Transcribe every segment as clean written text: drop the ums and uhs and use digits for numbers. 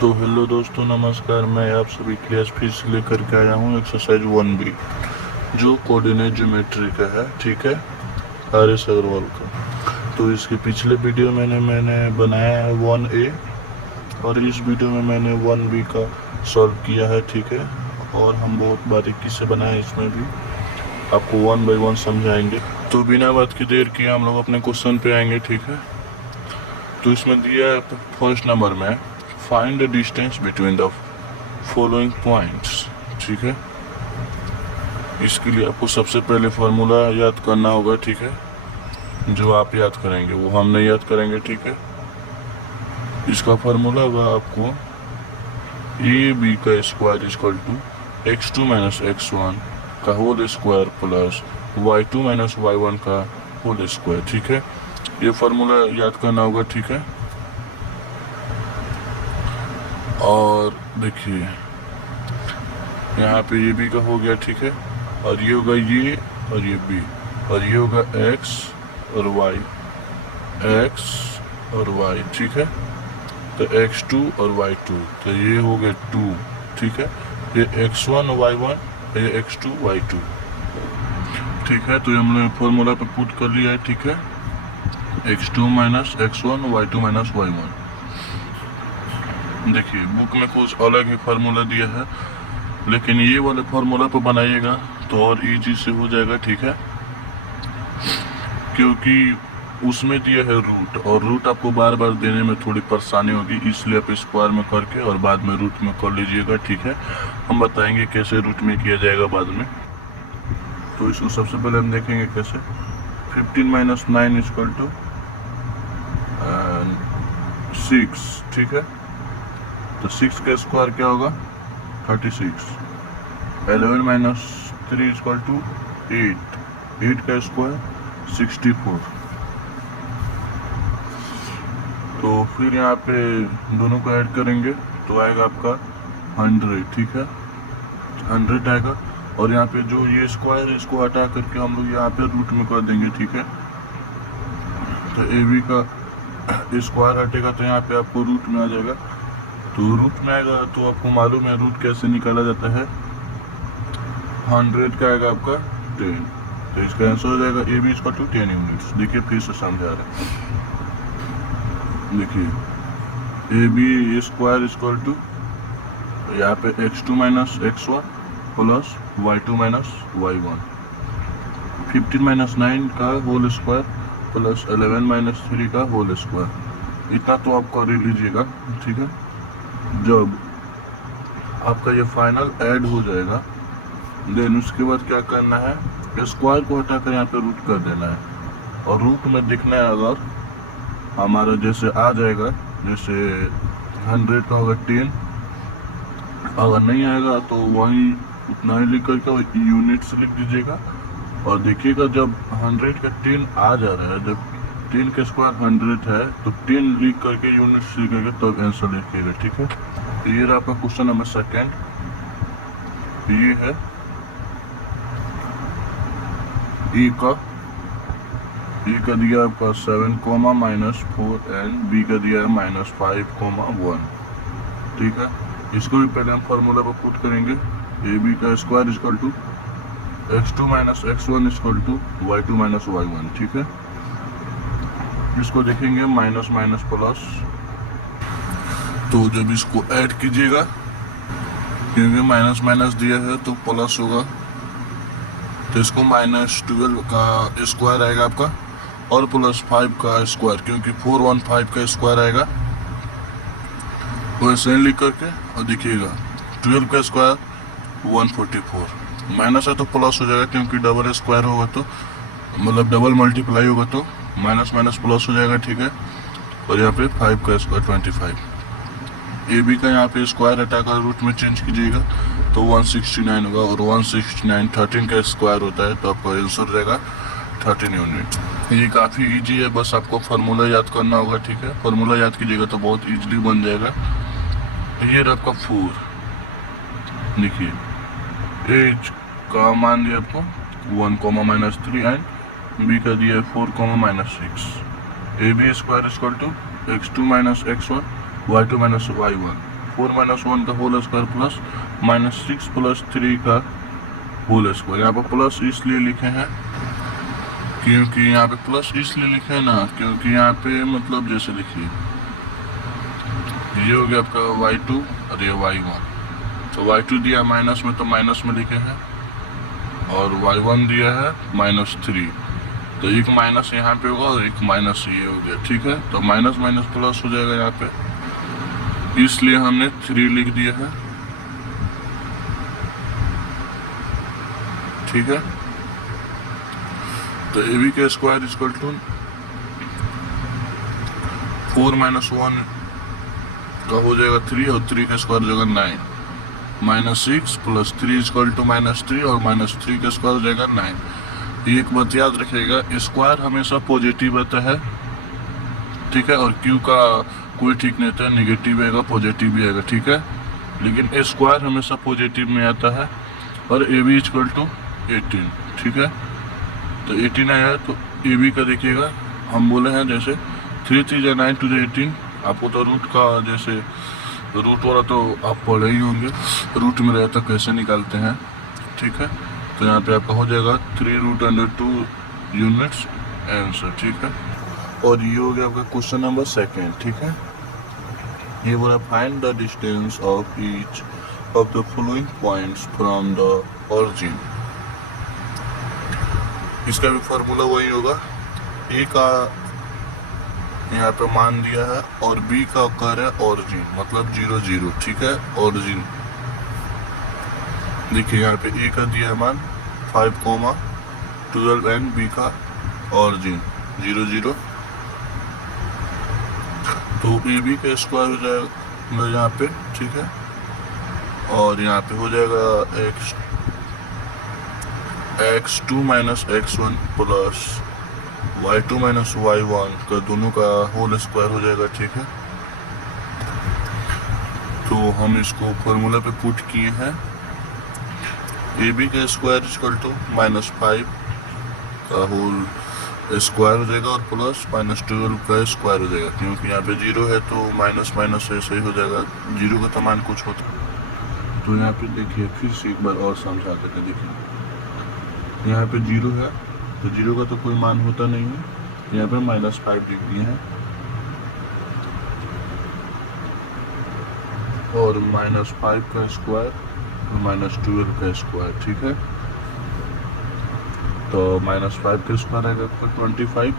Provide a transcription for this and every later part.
तो हेलो दोस्तों, नमस्कार। मैं आप सभी के लिए आज फिर से लेकर के आया हूँ एक्सरसाइज 1B, जो कोऑर्डिनेट ज्योमेट्री का है। ठीक है, आर.एस. अग्रवाल का। तो इसके पिछले वीडियो मैंने बनाया है 1A, और इस वीडियो में मैंने 1B का सॉल्व किया है। ठीक है, और हम बहुत बारीकी से बनाए, इसमें भी आपको 1 बाय 1 समझाएंगे। तो बिना बात की देर किए हम लोग अपने क्वेश्चन पे आएंगे। ठीक है, तो इसमें दिया है फर्स्ट नंबर में, find the distance between the following points. ठीक है, इसके लिए आपको सबसे पहले फार्मूला याद करना होगा। ठीक है, जो आप याद करेंगे वो हम नहीं याद करेंगे। ठीक है, इसका फार्मूला होगा आपको ए बी का square equal to x2 minus x1 का whole square plus y2 minus y1 का होल स्क्वायर। ठीक है, ये फार्मूला याद करना होगा। ठीक है, और देखिए यहाँ पे ये बी का हो गया। ठीक है, और ये होगा ये, और ये बी, और ये होगा x और y, x और y। ठीक है, तो x2 और y2, तो ये हो गया 2। ठीक है, ये x1 y1, ये x2 y2। ठीक है, तो हमने फॉर्मूला पे पुट कर लिया है। ठीक है, x2 minus x1 y2 minus y1। देखिए बुक में कुछ अलग ही फार्मूला दिया है, लेकिन ये वाले फार्मूला पे बनाइएगा तो और इजी से हो जाएगा। ठीक है, क्योंकि उसमें दिया है रूट, और रूट आपको बार बार देने में थोड़ी परेशानी होगी, इसलिए आप स्क्वायर में करके और बाद में रूट में कर लीजिएगा। ठीक है, हम बताएंगे कैसे रूट में किया जाएगा बाद में। तो इसको सबसे पहले हम देखेंगे कैसे। 15 माइनस 9 इक्वल टू 6। ठीक है, तो 6 का स्क्वायर क्या होगा 36। 11 माइनस 3 इक्वल टू 8। 8 का स्क्वायर 64। तो फिर यहाँ पे दोनों को ऐड करेंगे तो आएगा आपका 100। ठीक है, 100 आएगा, और यहाँ पे जो ये स्क्वायर है इसको हटा करके हम लोग यहाँ पे रूट में कर देंगे। ठीक है, तो ए बी का स्क्वायर हटेगा तो यहाँ पे आपको रूट में आ जाएगा। तो रूट में आएगा तो आपको मालूम है रूट कैसे निकाला जाता है। 100 का आएगा आपका 10, तो इसका आंसर हो जाएगा A B equal to 10 units. देखिए फिर से समझा रहे हैं। देखिए A B square equal to यहाँ पे x2 minus x1 plus y2 minus y1। 15 minus 9 का होल स्क्वायर प्लस 11 माइनस 3 का होल स्क्वायर। इतना तो आप कर लीजिएगा। ठीक है, जब आपका ये फाइनल ऐड हो जाएगा देन उसके बाद क्या करना है, स्क्वायर को हटाकर यहाँ पे रूट कर देना है, और रूट में दिखना है अगर हमारा जैसे आ जाएगा, जैसे 100 का होगा 10, अगर नहीं आएगा तो वही उतना ही लिख करके यूनिट्स लिख दीजिएगा। और देखिएगा जब 100 का 10 आ जा रहा है, जब 10 का स्क्वायर 100 है तो 10 लिख करके यूनिट्स लिख करके तब आंसर लिखिएगा। ठीक है, तो ये रहा आपका क्वेश्चन नंबर सेकेंड। ये है ए का दिया आपका 7 माइनस 4 एंड बी का दिया है माइनस 5 1। ठीक है, इसको भी पहले हम फार्मूला पर पुट करेंगे। ए बी का square equal to x2 minus x1 equal to y2 minus y1। ठीक है, इसको देखेंगे माइनस माइनस प्लस, तो जब इसको ऐड कीजिएगा, क्योंकि माइनस माइनस दिया है तो प्लस होगा, तो इसको माइनस 12 का स्क्वायर आएगा आपका, और प्लस 5 का स्क्वायर, क्योंकि 415 का स्क्वायर आएगा, वैसे ही लिख करके। और देखिएगा 12 का स्क्वायर 144, माइनस है तो प्लस हो जाएगा, क्योंकि डबल स्क्वायर होगा तो मतलब डबल मल्टीप्लाई होगा तो माइनस माइनस प्लस हो जाएगा। ठीक है, और यहाँ पे 5 का स्क्वायर 25। ए बी का यहाँ पे स्क्वायर हटाकर रूट में चेंज कीजिएगा तो 169 होगा, और 169 13 का स्क्वायर होता है, तो आपका आंसर रहेगा 13 यूनिट। ये काफ़ी इजी है, बस आपको फार्मूला याद करना होगा। ठीक है, फार्मूला याद कीजिएगा तो बहुत इजीली बन जाएगा। ये आपका 4, देखिए एज का मान दिया आपको 1 माइनस 3 एंड बी का दिया 4 minus 6। A B square equal to x2 minus x1 y2 minus y1। 4 minus 1 का होल स्क्वायर प्लस -6 प्लस 3 का होल स्क्वायर। यहाँ पर प्लस इसलिए लिखे हैं क्योंकि यहाँ पे प्लस इसलिए लिखे हैं ना, क्योंकि यहाँ पे मतलब जैसे देखिए ये हो गया आपका y2 और ये y1। तो y2 दिया माइनस में तो माइनस में लिखे हैं, और y1 दिया है -3, तो एक माइनस यहाँ पे होगा और एक माइनस ये हो गया, ठीक है। तो माइनस माइनस प्लस हो जाएगा यहाँ पे, इसलिए हमने 3 लिख दिया है, ठीक है। तो ए बी का स्क्वायर इक्वल टू 4 माइनस 1 का हो जाएगा 3 और 3 का स्क्वायर हो जाएगा 9, -6 प्लस 3 इक्वल टू -3 और -3 का स्क्वायर हो जाएगा 9। एक बात याद रखिएगा, स्क्वायर हमेशा पॉजिटिव आता है, ठीक है, और क्यू का कोई ठीक नहीं था, नेगेटिव आएगा पॉजिटिव भी आएगा, ठीक है, लेकिन स्क्वायर हमेशा पॉजिटिव में आता है। और ए बी इक्वल टू 18, ठीक है। तो 18 आया है, तो ए बी का देखिएगा, हम बोले हैं जैसे 3 3 9 2 18, आपको तो रूट का जैसे रूट वाला तो आप पढ़े ही होंगे, रूट में रहता कैसे निकालते हैं, ठीक है। तो यहाँ पे आपका हो जाएगा 3√2 यूनिट्स आंसर, ठीक है। और ये हो गया आपका क्वेश्चन नंबर 2, ठीक है। ये बोला find the distance of each of the following points from the origin. इसका भी फार्मूला वही होगा, ए का यहाँ पे मान दिया है और बी का कर है ऑरिजिन, मतलब 0 0, ठीक है, ऑरिजिन। देखिए यहाँ पे ए का दिया है मान 5,12 एंड बी का ऑरिजिन 0 0। तो ए बी का स्क्वायर हो जाएगा यहाँ पे, ठीक है, और यहाँ पे हो जाएगा x2 minus x1 plus y2 minus y1 का दोनों का होल स्क्वायर हो जाएगा, ठीक है। तो हम इसको फॉर्मूला पे पुट किए हैं, ए बी का स्क्वायर इक्वल टू -5 का होल स्क्वायर हो जाएगा और प्लस -12 का स्क्वायर हो जाएगा, क्योंकि यहाँ पे 0 है तो माइनस माइनस ऐसे ही हो जाएगा, 0 का तो मान कुछ होता है। तो यहाँ पे देखिए फिर से एक बार और समझा देते, देखिए यहाँ पे 0 है तो 0 का तो कोई मान होता नहीं है, यहाँ पे -5 लिख दिए हैं और -5 का स्क्वायर और -12 का स्क्वायर, ठीक है। तो -5 का स्क्वायर आएगा आपका 25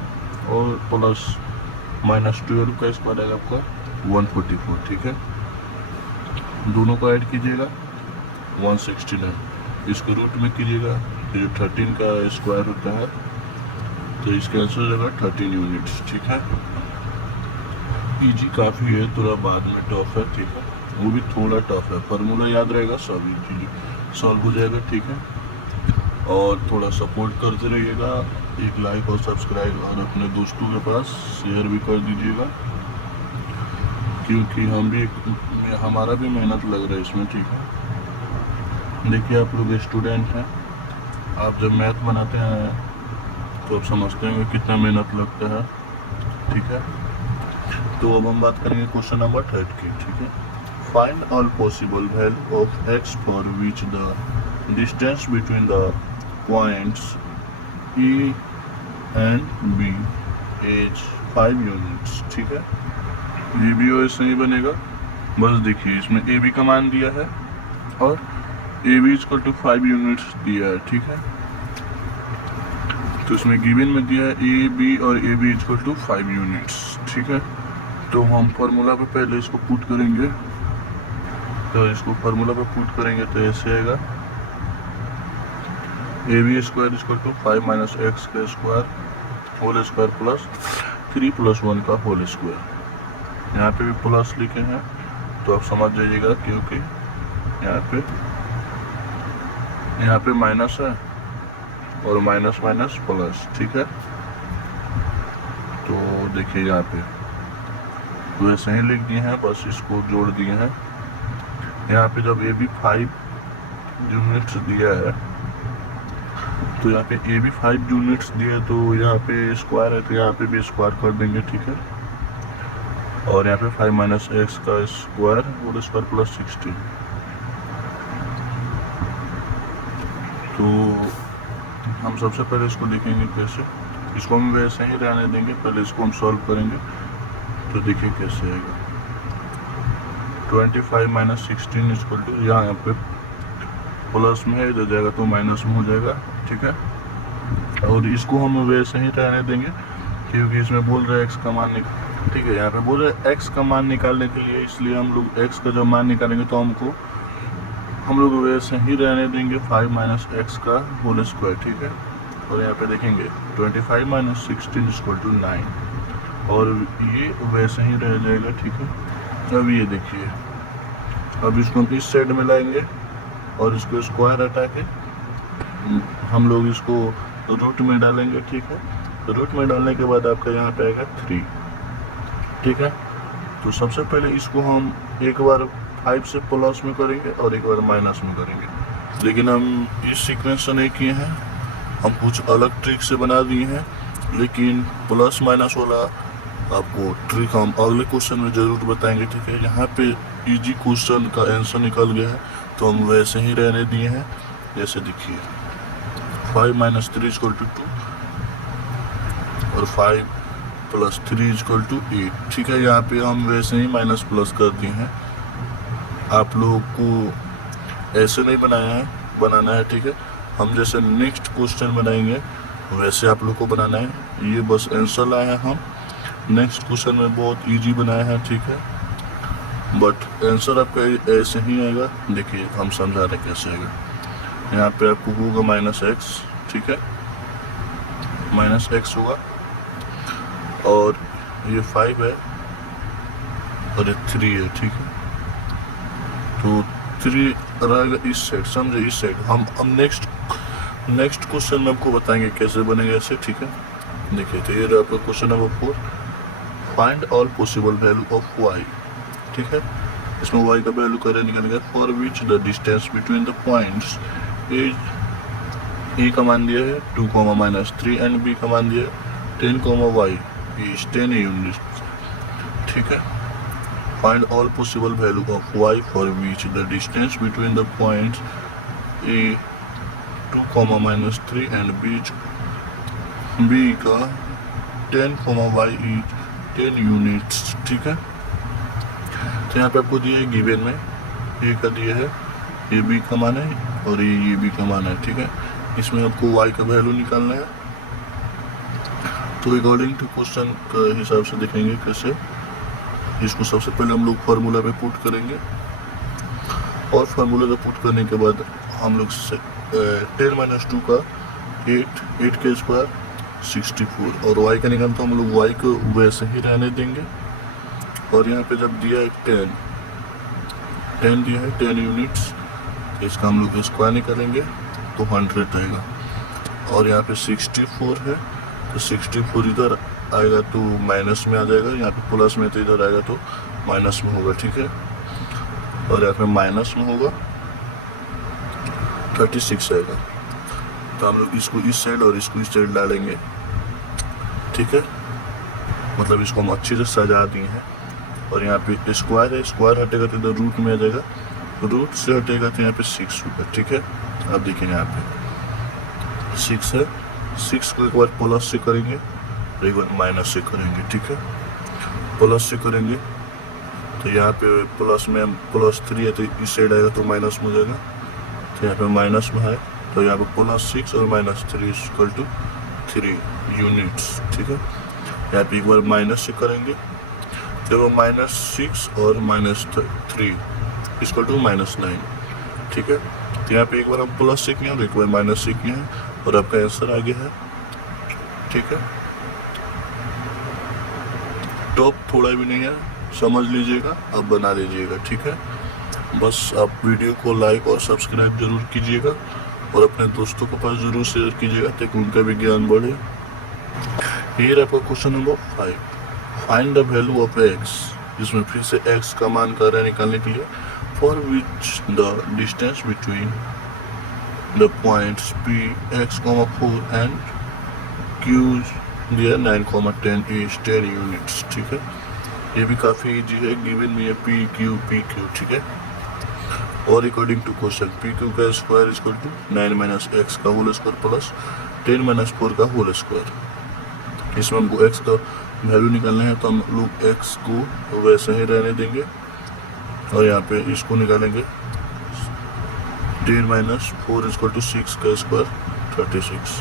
और प्लस -12 का स्क्वायर आएगा आपका 144, ठीक है। दोनों को ऐड कीजिएगा 169, इसको रूट में कीजिएगा, जो 13 का स्क्वायर होता है तो इसका आंसर हो जाएगा 13 यूनिट्स, ठीक है। इजी काफ़ी है, थोड़ा बाद में टफ है, ठीक है, वो भी थोड़ा टफ है, फार्मूला याद रहेगा सब इजीली सॉल्व हो जाएगा, ठीक है। और थोड़ा सपोर्ट करते रहिएगा, एक लाइक और सब्सक्राइब और अपने दोस्तों के पास शेयर भी कर दीजिएगा, क्योंकि हमारा भी मेहनत लग रहा है इसमें, ठीक है। देखिए आप लोग स्टूडेंट हैं, आप जब मैथ बनाते हैं तो आप समझते हैं कितना मेहनत लगता है, ठीक है। तो अब हम बात करेंगे क्वेश्चन नंबर 3 की, ठीक है। Find all possible value of x for which the distance between the points A and B is 5 units, ठीक है। ये भी वैसे ही बनेगा, बस देखिए इसमें ए बी का मान दिया है और A B equal to 5 units दिया है, ठीक है। तो इसमें गिवन में दिया है ए बी और A B equal to 5 units, ठीक है। तो हम फार्मूला पे पहले इसको पुट करेंगे, तो इसको फार्मूला पे पुट करेंगे तो ऐसे आएगा A B square equal to 5 minus x का स्क्वायर होल स्क्वायर प्लस 3 + 1 का होल स्क्वायर। यहाँ पे भी प्लस लिखे हैं तो आप समझ जाइएगा, क्योंकि यहाँ पे माइनस है और माइनस माइनस प्लस, ठीक है। तो देखिए यहाँ पे तो ऐसे ही लिख दिए हैं, बस इसको जोड़ दिए हैं। यहाँ पे जब ए बी 5 यूनिट्स दिया है तो यहाँ पे ए बी 5 यूनिट्स दिया है, तो यहाँ पे स्क्वायर है तो यहाँ पे भी स्क्वायर कर देंगे, ठीक है। और यहाँ पे 5 माइनस एक्स का स्क्वायर होल स्क्वायर प्लस 16। तो हम सबसे पहले इसको देखेंगे कैसे, इसको हम वैसे ही रहने देंगे, पहले इसको हम सॉल्व करेंगे। तो देखिए कैसे आएगा। 25 माइनस 16 इक्वल टू, यहाँ पे प्लस में है, इधर जाएगा तो माइनस में हो जाएगा, ठीक है। और इसको हम वैसे ही रहने देंगे क्योंकि इसमें बोल रहे हैं एक्स का मान निकाल, ठीक है। यहाँ पे बोल रहे हैं एक्स का मान निकालने के लिए, इसलिए हम लोग एक्स का जब मान निकालेंगे तो हम लोग वैसे ही रहने देंगे 5 माइनस एक्स का होल स्क्वायर, ठीक है। और यहाँ पे देखेंगे 25 माइनस 16 इक्वल टू 9, और ये वैसे ही रह जाएगा, ठीक है। अब ये देखिए, अब इसको हम इस साइड में लाएंगे और इसको स्क्वायर हटा के हम लोग इसको रूट में डालेंगे, ठीक है। रूट में डालने के बाद आपका यहाँ पे आएगा 3, ठीक है। तो सबसे पहले इसको हम एक बार 5 से प्लस में करेंगे और एक बार माइनस में करेंगे, लेकिन हम इस सीक्वेंस से नहीं किए हैं, हम कुछ अलग ट्रिक से बना दिए हैं। लेकिन प्लस माइनस वाला आपको ट्रिक हम अगले क्वेश्चन में ज़रूर बताएंगे, ठीक है। यहाँ पे इजी क्वेश्चन का आंसर निकल गया है, तो हम वैसे ही रहने दिए हैं। जैसे देखिए 5 माइनस 3 इक्वल टू 2 और 5 प्लस 3 इक्वल टू 8, ठीक है। यहाँ पे हम वैसे ही माइनस प्लस कर दिए हैं, आप लोगों को ऐसे नहीं बनाना है, ठीक है। हम जैसे नेक्स्ट क्वेश्चन बनाएंगे वैसे आप लोग को बनाना है। ये बस आंसर लाए हैं हम, नेक्स्ट क्वेश्चन में बहुत इजी बनाया है, ठीक है। बट आंसर आपका ऐसे ही आएगा। देखिए हम समझा रहे कैसे आएगा। यहाँ पे आपको होगा माइनस एक्स, ठीक है, माइनस एक्स होगा, और ये 5 है और ये 3 है, ठीक है। तो 3 रहेगा इस साइड, समझे, इस साइड। हम नेक्स्ट क्वेश्चन में आपको बताएंगे कैसे बनेगा ऐसे, ठीक है। देखिए तो ये आपका question number 4, find all possible value of y, ठीक है। इसमें वाई का वैल्यू करे निकालेंगे, for which the distance between the points is, a का मान दिया है 2, माइनस 3 एंड बी का मान दिया है 10, वाई इज 10 यूनिट्स, ठीक है। Find all possible value of y for which the distance between the points a 2, minus 3 and b का 10, y is 10 यूनिट्स, ठीक है। तो यहाँ पे आपको दिया है गिवन में, a का दिया है, ये b का मान है और ये b का मान है, ठीक है। इसमें आपको y का वैल्यू निकालना है। तो अकॉर्डिंग टू क्वेश्चन का हिसाब से देखेंगे कैसे। इसको सबसे पहले हम लोग फार्मूला पे पुट करेंगे, और फार्मूला पे पुट करने के बाद हम लोग 10 माइनस 2 का 8 के स्क्वायर 64, और y का निकाल तो हम लोग y को वैसे ही रहने देंगे। और यहाँ पे जब दिया है 10 दिया है 10 यूनिट्स, तो इसका हम लोग स्क्वायर निकालेंगे तो 100 रहेगा। और यहाँ पे 64 है, तो 64 इधर आएगा तो माइनस में आ जाएगा, यहाँ पे प्लस में तो इधर आएगा तो माइनस में होगा, ठीक है। और यहाँ पे माइनस में होगा 36 आएगा। तो हम लोग इसको इस साइड और इसको इस साइड डालेंगे, ठीक है। मतलब इसको हम अच्छे से सजा दिए हैं। और यहाँ पे स्क्वायर है, स्क्वायर हटेगा तो इधर रूट में आ जाएगा, रूट से हटेगा तो यहाँ पे 6 होगा, ठीक है। आप देखेंगे यहाँ पे 6 है, 6 को एक बार प्लस से करेंगे, एक बार माइनस से करेंगे, ठीक है। प्लस से करेंगे तो यहाँ पे प्लस में प्लस 3 है तो इस साइड आएगा तो माइनस में हो जाएगा, तो यहाँ पे माइनस में है तो यहाँ पे प्लस 6 और माइनस 3 इक्वल टू 3 यूनिट्स, ठीक है। यहाँ पे एक बार माइनस से करेंगे, जब माइनस 6 और माइनस 3 इक्वल टू माइनस 9, ठीक है। तो यहाँ पे एक बार हम प्लस से किए और एक बार माइनस से किए हैं, और आपका आंसर आ गया है, ठीक है। टॉप थोड़ा भी नहीं है, समझ लीजिएगा, अब बना लीजिएगा, ठीक है। बस आप वीडियो को लाइक और सब्सक्राइब जरूर कीजिएगा और अपने दोस्तों के पास जरूर शेयर कीजिएगा ताकि उनका भी ज्ञान बढ़े। ये आपका question number 5, find the value of x, जिसमें फिर से एक्स का मान कर रहे हैं निकालने के लिए, for which the distance between the points P x, 4 and Q दिया 9, 10 इज 10 यूनिट्स, ठीक है। ये भी काफ़ी इजी है, गिवन में है पी क्यू, ठीक है। और according to question P Q का square equal to 9 minus x का होल स्क्वायर प्लस 10 माइनस 4 का होल स्क्वायर। इसमें हमको एक्स का वैल्यू निकालना है, तो हम लोग एक्स को वैसे ही रहने देंगे और यहाँ पे इसको निकालेंगे 10 माइनस 4 इक्वल टू 6 का स्क्वायर 36।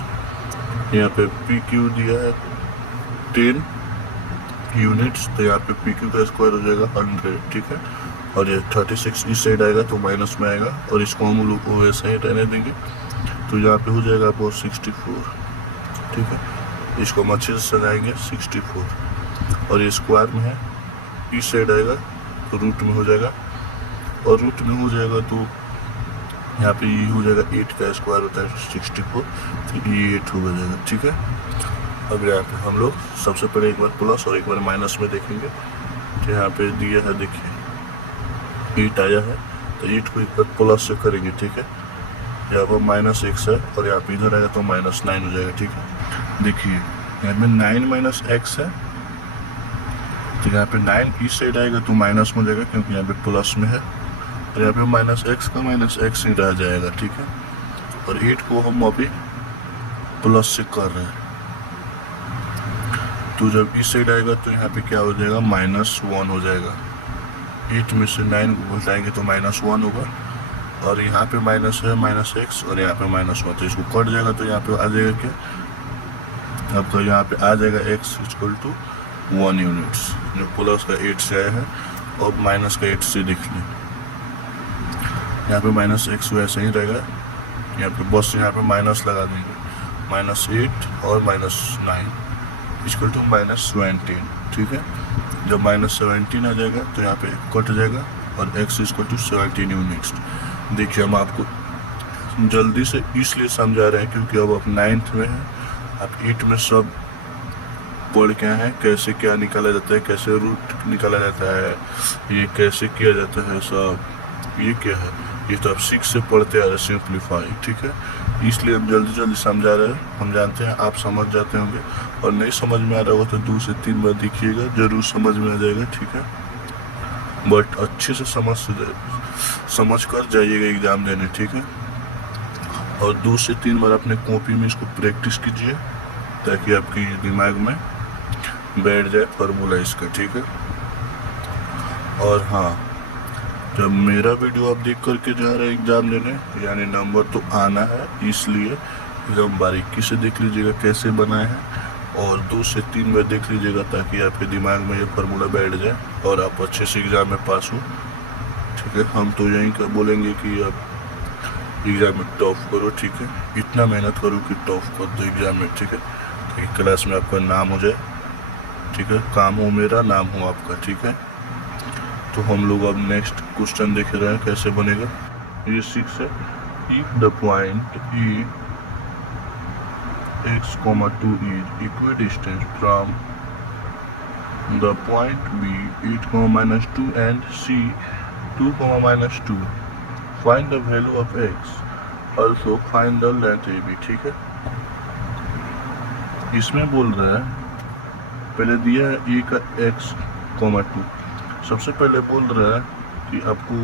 यहाँ पे पी क्यू दिया है 10 यूनिट्स, तो यहाँ पे पी क्यू का स्क्वायर हो जाएगा 100, ठीक है। और ये 36 इस साइड आएगा तो माइनस में आएगा, और इसको हम लोग को वैसे ही रहने देंगे, तो यहाँ पे हो जाएगा आपको 64, ठीक है। इसको हम अच्छे से सजाएंगे 64, और ये स्क्वायर में है, इस साइड आएगा तो रूट में हो जाएगा, और रूट में हो जाएगा तो यहाँ पे ये हो जाएगा 8 का स्क्वायर होता है 64, तो ये 8 हो जाएगा, ठीक है। अब यहाँ पे हम लोग सबसे पहले एक बार प्लस और एक बार माइनस में देखेंगे। तो यहाँ पे दिया है, देखिए 8 आया है, तो 8 को एक बार प्लस से करेंगे, ठीक है। यहाँ पर माइनस एक्स है, और यहाँ पे इधर आएगा तो माइनस 9 हो जाएगा, ठीक है। देखिए यहाँ पे 9 माइनस एक्स है, तो यहाँ पे 9 इस साइड आएगा तो माइनस में हो जाएगा, क्योंकि यहाँ पे प्लस में है, और यहाँ पे माइनस एक्स का माइनस एक्स ही रह जाएगा, ठीक है। और 8 को हम अभी प्लस से कर रहे हैं, तो जब इस साइड आएगा तो यहाँ पे क्या हो जाएगा, -1 हो जाएगा। 8 में से 9 को घटाएंगे तो -1 होगा, और यहाँ पे माइनस है माइनस एक्स, और यहाँ पे -1, तो इसको कट जाएगा, तो यहाँ पे आ जाएगा क्या, अब तो यहाँ पे आ जाएगा x इक्वल टू 1 यूनिट्स, जो प्लस का 8 से आया है, और माइनस का 8 से देख लें। यहाँ पे -x वैसे ही रहेगा, यहाँ पे बस यहाँ पे माइनस लगा देंगे, -8 और -9 इक्वल टू -17, ठीक है। जब -17 आ जाएगा तो यहाँ पे कट जाएगा, और x इक्वल टू 17 यूनिट्स। देखिए हम आपको जल्दी से इसलिए समझा रहे हैं क्योंकि अब आप 9th में हैं, आप 8 में सब पढ़ के हैं, कैसे क्या निकाला जाता है, कैसे रूट निकाला जाता है, ये कैसे किया जाता है, सब ये क्या है, ये तो आप 6 से पढ़ते आ रहे सिंप्लीफाई, ठीक है। इसलिए हम जल्दी समझा रहे हैं, हम जानते हैं आप समझ जाते होंगे, और नहीं समझ में आ रहा होगा तो 2 से 3 बार देखिएगा, जरूर समझ में आ जाएगा, ठीक है। बट अच्छे से समझ कर जाइएगा एग्जाम देने, ठीक है। और 2 से 3 बार अपने कॉपी में इसको प्रैक्टिस कीजिए, ताकि आपकी दिमाग में बैठ जाए फार्मूला इसका, ठीक है। और हाँ, जब मेरा वीडियो आप देख करके जा रहे हैं एग्जाम देने, यानी नंबर तो आना है, इसलिए एकदम बारीकी से देख लीजिएगा कैसे बनाए हैं, और 2 से 3 बार देख लीजिएगा, ताकि आपके दिमाग में ये फार्मूला बैठ जाए और आप अच्छे से एग्जाम में पास हो, ठीक है। हम तो यही का बोलेंगे कि आप एग्जाम में टॉप करो, ठीक है। इतना मेहनत करो कि टॉप कर दो एग्जाम में, ठीक है, ताकि क्लास में आपका नाम हो जाए, ठीक है। काम हो मेरा, नाम हो आपका, ठीक है। तो हम लोग अब नेक्स्ट क्वेश्चन देख रहे हैं कैसे बनेगा। ये 6 है, if the point E x, 2 is equidistant from the point B 8, -2 and C 2, -2, find the value of x, also find the length AB, ठीक है। इसमें बोल रहा है, पहले दिया है E का x, 2, सबसे पहले बोल रहा है कि आपको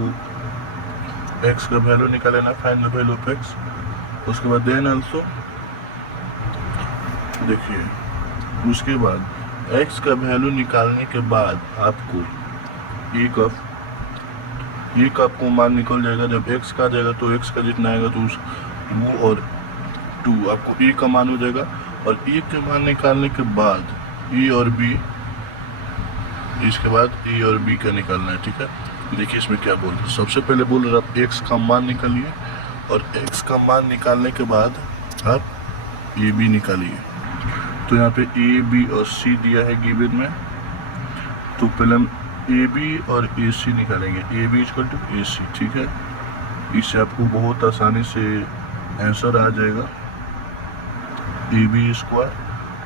x का वैल्यू निकालना, find the value of x। उसके बाद देन आल्सो, देखिए उसके बाद x का वैल्यू निकालने के बाद आपको e का आपको मान निकल जाएगा। जब x का आ जाएगा तो x का जितना आएगा तो उस वो और 2 आपको e का मान हो जाएगा, और e के मान निकालने के बाद e और b, इसके बाद e और b का निकालना है, ठीक है। देखिए इसमें क्या बोल रहे हैं, सबसे पहले बोल रहे आप x का मान निकालिए, और x का मान निकालने के बाद आप ए बी निकालिए। तो यहाँ पे ए बी और सी दिया है गिवन में, तो पहले हम ए बी और ए सी निकालेंगे, ए बी इक्वल टू ए सी, ठीक है। इससे आपको बहुत आसानी से आंसर आ जाएगा, ए बी स्क्वायर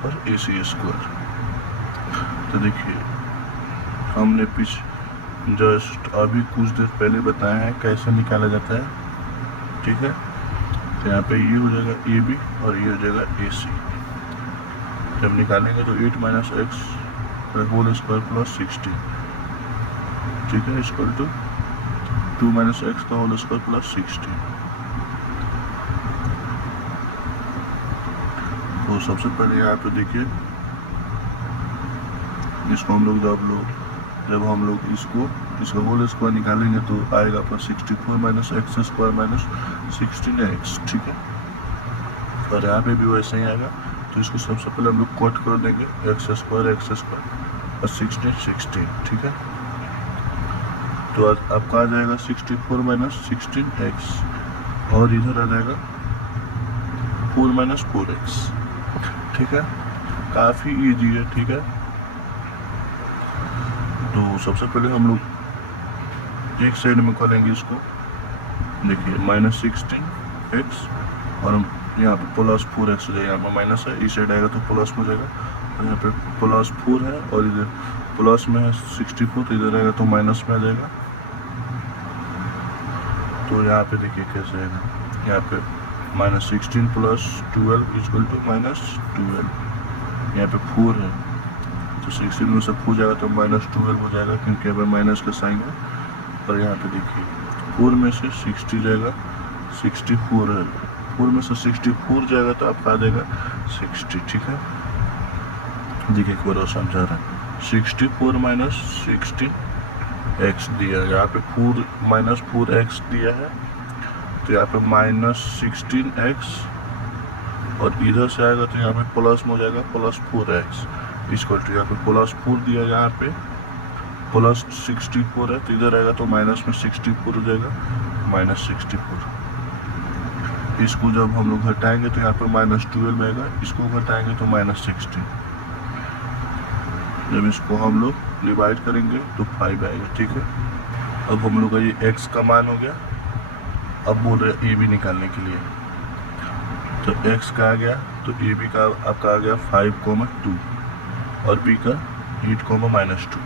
और ए सी स्क्वायर। तो देखिए हमने जस्ट अभी कुछ देर पहले बताया है कैसे निकाला जाता है, ठीक है। तो यहाँ पे ये हो जाएगा ए बी और ये हो जाएगा ए सी। जब निकालेंगे तो 8 - x होल स्क्वायर प्लस 16 ठीक है, इक्वल टू 2 माइनस एक्स का होल स्क्वायर प्लस 16। तो सबसे पहले यहाँ पे देखिए, इसको हम लोग जब हम लोग इसका होल स्क्वायर निकालेंगे तो आएगा अपना 64 minus x square minus 16x, ठीक है। और यहाँ पे भी वैसे ही आएगा, तो इसको सबसे पहले हम लोग कट कर देंगे, एक्स स्क्वायर और 16, ठीक है। तो आपका आ जाएगा 64 माइनस 16x, और इधर आ जाएगा 4 माइनस 4x, ठीक है। काफ़ी इजी है, ठीक है। तो सबसे पहले हम लोग एक साइड में करेंगे इसको, देखिए माइनस 16x और हम यहाँ पे प्लस 4x हो जाएगा, यहाँ पर माइनस है, इस साइड आएगा तो प्लस हो जाएगा, और यहाँ पे प्लस 4 है और इधर प्लस में है 64, तो इधर आएगा तो माइनस में आ जाएगा। तो यहाँ पे देखिए कैसे आएगा, यहाँ पे minus 16 plus 12 equal to minus 12, यहाँ पे 4 है तो 16 में से 4 जाएगा तो माइनस 12 हो जाएगा, क्योंकि यहाँ पे माइनस का साइन है। और यहाँ पे देखिए 4 में से 60 जाएगा, 64 है, 4 में से 64 जाएगा तो आपका आ जाएगा 60, ठीक है। देखिए एक बार और समझा रहा है, 64 माइनस 16x दिया है, यहाँ पे 4 माइनस 4x दिया है, तो यहाँ पे माइनस 16x, और इधर से आएगा तो यहाँ पे प्लस में हो जाएगा प्लस 4x इक्वल टू, यहाँ पे प्लस 4 दिया है, यहाँ पे प्लस 64 है, तो इधर आएगा तो माइनस में 64 हो जाएगा, माइनस 64। इसको जब हम लोग घटाएंगे तो यहाँ पे माइनस 12 आएगा, इसको घटाएंगे तो माइनस 16। जब इसको हम लोग डिवाइड करेंगे तो 5 आएगा, ठीक है। अब हम लोग का ये x का मान हो गया। अब बोल रहे a b निकालने के लिए, तो x का आ गया, तो a b का आपका आ गया 5,2 और b का 8,-2।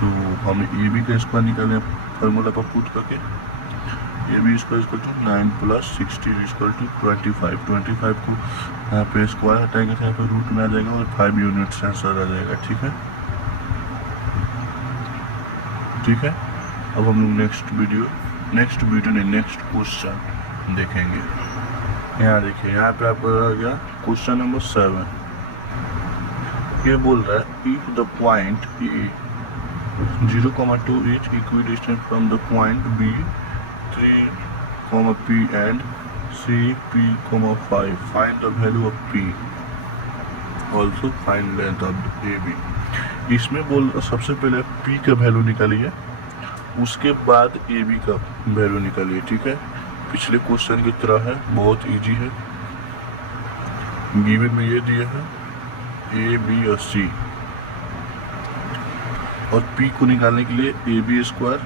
तो हम a b का स्क्वायर निकालें फार्मूला पर पुट करके, a b square equal to 9 plus 16 equal to 25 को यहाँ पे स्क्वायर हटाएंगे तो यहाँ पे रूट में आ जाएगा और 5 यूनिट्स आंसर आ जाएगा, ठीक है, ठीक है। अब हम लोग नेक्स्ट क्वेश्चन देखेंगे। यहाँ देखिए, यहाँ पे आपका आ गया क्वेश्चन नंबर 7। ये बोल रहा है if the point A 0,2 is equidistant from the point B 3, p and c p,5 find the value of p, also find length of AB। इसमें बोल सबसे पहले p का वैल्यू निकालिए, उसके बाद AB का वैल्यू निकालिए, ठीक है। पिछले क्वेश्चन की तरह है, बहुत इजी है। गिवन में ये दिया है A, B और C, और P को निकालने के लिए AB स्क्वायर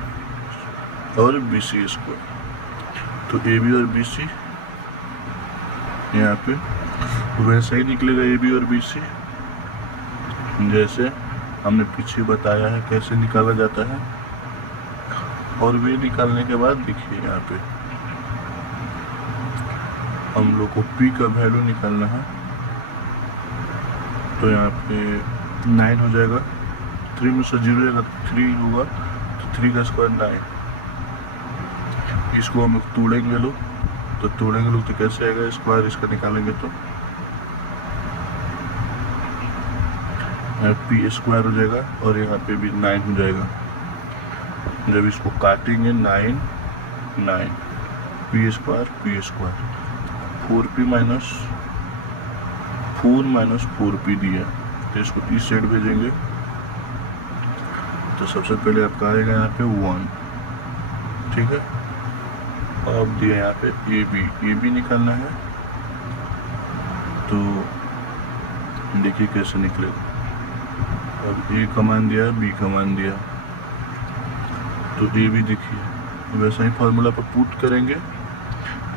और BC स्क्वायर, तो AB और BC यहाँ पे वैसे ही निकलेगा AB और BC, जैसे हमने पीछे बताया है कैसे निकाला जाता है। और वे निकालने के बाद देखिए यहाँ पे हम लोग को P का वैल्यू निकालना है, तो यहाँ पे 9 हो जाएगा, 3 में से 0 जाएगा 3 होगा, तो 3 का स्क्वायर 9। इसको हम तोड़ेंगे लोग, तो कैसे आएगा स्क्वायर, इसका निकालेंगे तो P स्क्वायर हो जाएगा और यहाँ पे भी 9 हो जाएगा। जब इसको काटेंगे 9 P square 4P minus 4P दिया, तो इसको इस साइड भेजेंगे, तो सबसे पहले आपका आएगा यहाँ पे 1, ठीक है। अब दिया यहाँ पे AB निकालना है, तो देखिए कैसे निकलेगा। अब A का मान दिया, B का मान दिया, तो AB देखिए वैसा ही फार्मूला पर पुट करेंगे,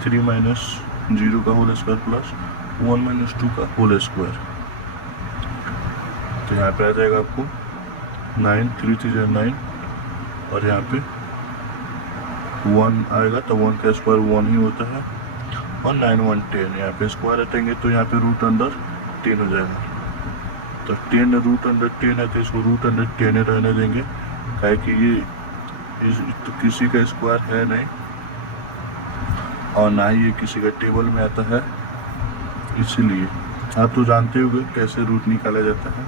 3 माइनस 0 का होल स्क्वायर प्लस 1 माइनस 2 का होल स्क्वायर, तो यहाँ पे आ जाएगा आपको 9, 3 3 9, और यहाँ पे 1 आएगा, तो 1 का स्क्वायर 1 ही होता है, और 9 1 10, यहाँ पे स्क्वायर हटेंगे तो यहाँ पे रूट अंडर 10 हो जाएगा, तो 10 रूट अंडर 10 है, तो इसको रूट अंडर 10 रहने देंगे, क्या है कि ये तो किसी का स्क्वायर है नहीं और ना ही ये किसी का टेबल में आता है, इसीलिए आप तो जानते होंगे कैसे रूट निकाला जाता है।